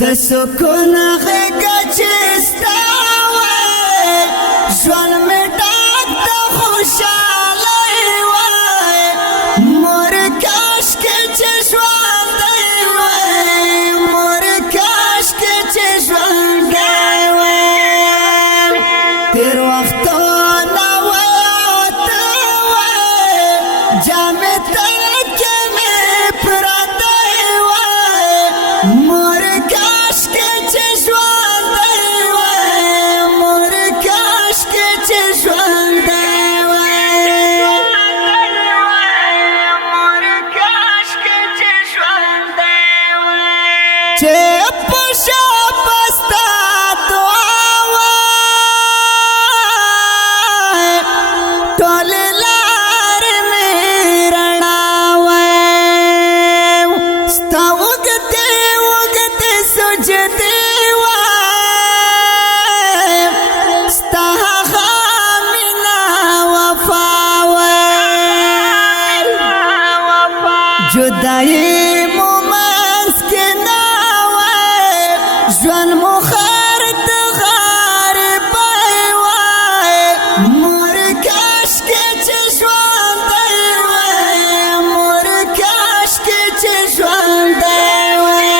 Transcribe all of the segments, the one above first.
د سکون غږ چې ستا وای ژوند مې ډک د خوشحالۍ وای مور کاشکې چې ژوندی وای مور کاشکې چې ژوندی وای تېر وختونه وای او ته وای جامې تلکې مې پردی وای مور کاشکې چې ژوندی وای مور کاشکې چې ژوندی وای مور کاشکې چې ژوندی وای چې په شپه ستا دعا وای ټولې لارې مې رڼا وای ستا اوږدې اوږدې سجدې وای ستا هغه مینه وفا وای جدایي مو منځ کې نه وای ژوند مو خر د غریبۍ وای مور کاشکې چې ژوندی وای مور کاشکې چې ژوندی وای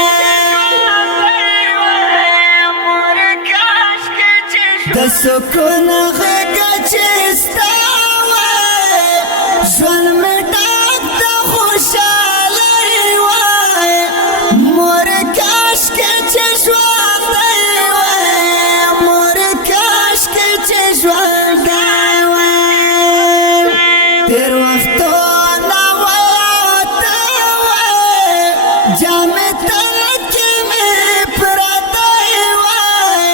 مور کاشکې چې د سکون غږ چې ستا وای ژوند مې ډک د خوشحالۍ وای مور کاشکې چې ژوندی وای مور کاشکې چې ژوندی وای تېر وختونه وای او ته وای جامې تلکې مې پردی وای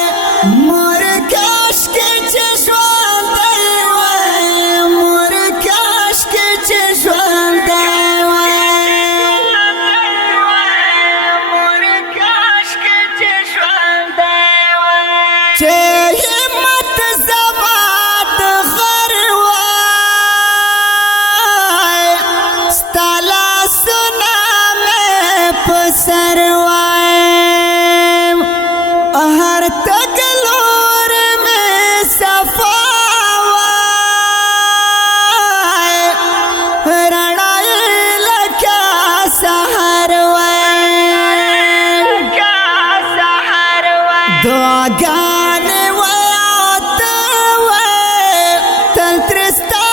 مور کاشکې چې ژوندی وای مور کاشکې چې ژوندی وای مور کاشکې چې ژوندی وای چې همت زبات غر وای ستا لاسونه مې په سر وای هر تګ لورې مې صفا وای رڼا یې لکه سحر وای دعاګانې وای او ته وای تل ترې ستا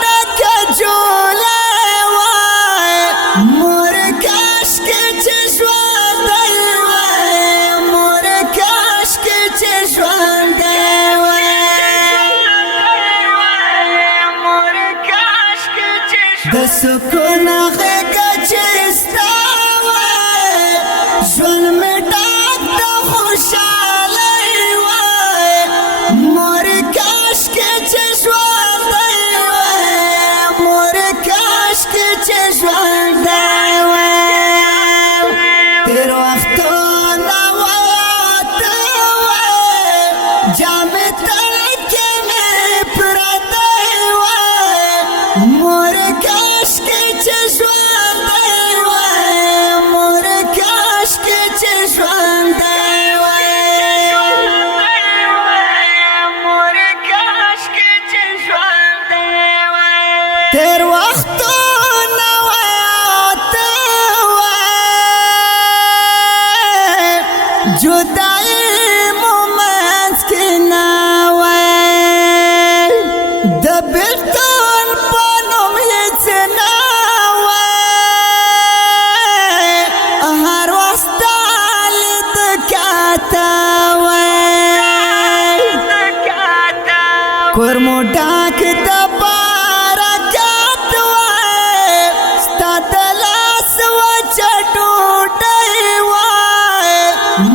ډکه جوله وای مور کاشکې چې ژوندی وای مور کاشکې چې ژوندی وای مور کاشکې چې د سکون غږ چې ستا وای ژوند مې ډک د خوشحالۍ وای مور کاشکې چې ژوندی وای مور کاشکې چې ژوندی وای تېر وختونه وای او ته وای جامې تلکې مې پردی وای مور کاشکې چې ژوندی وای مور کاشکې چې ژوندی وای مور کاشکې چې ژوندی وای تېر وختونه وای او ته وای جدایي مو منځ کې نه وای د بېلتون په نوم هېڅ نه وای هر وخت ستا لید کاته وای کور مو ډک د برکت وای ستا د لاس وچه ډوډۍ وای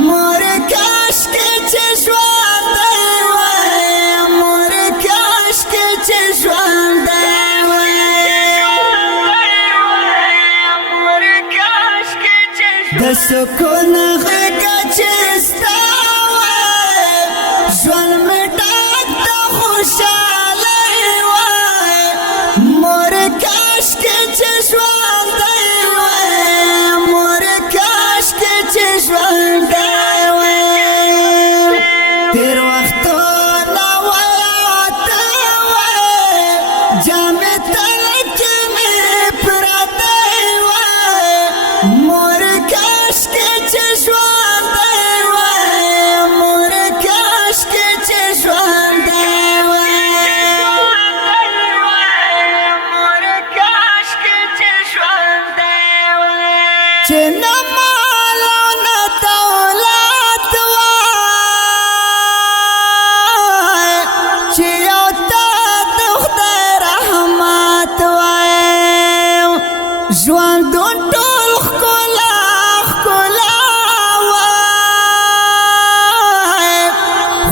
مور کاشکې چې ژوندی وای مور کاشکې چې ژوندی وای مور کاشکې چې د سکون غږ چې ستا وای ژوند مې ډک د خوشحالۍ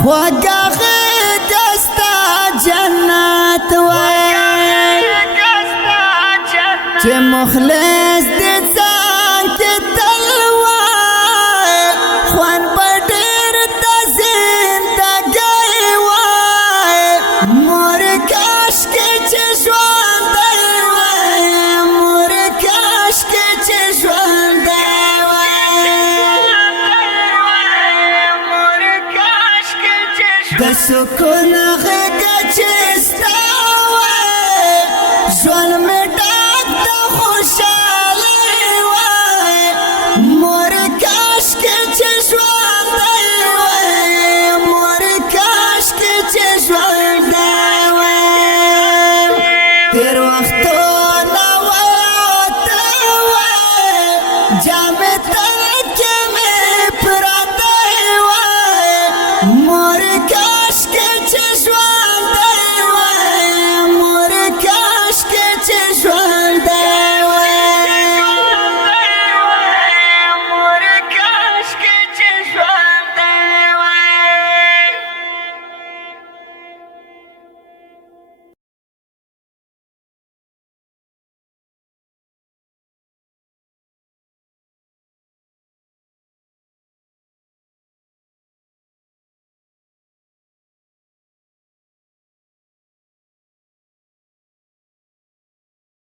خوږه دستا جنت وای چې مخلص دې څنګه تل وای خوان پټیر د زندګۍ وای مور کاش کې چې ژوند وای مور کاش کې چې ژوند د سکون غږ چې ستا وای ژوند مې ډک د خوشحالۍ وای مور کاش کې چې ژوند وای مور کاش کې چې ژوند وای تیر وختونه وای ته وای جامې تل کې مې پراته وای مور کاش کې چې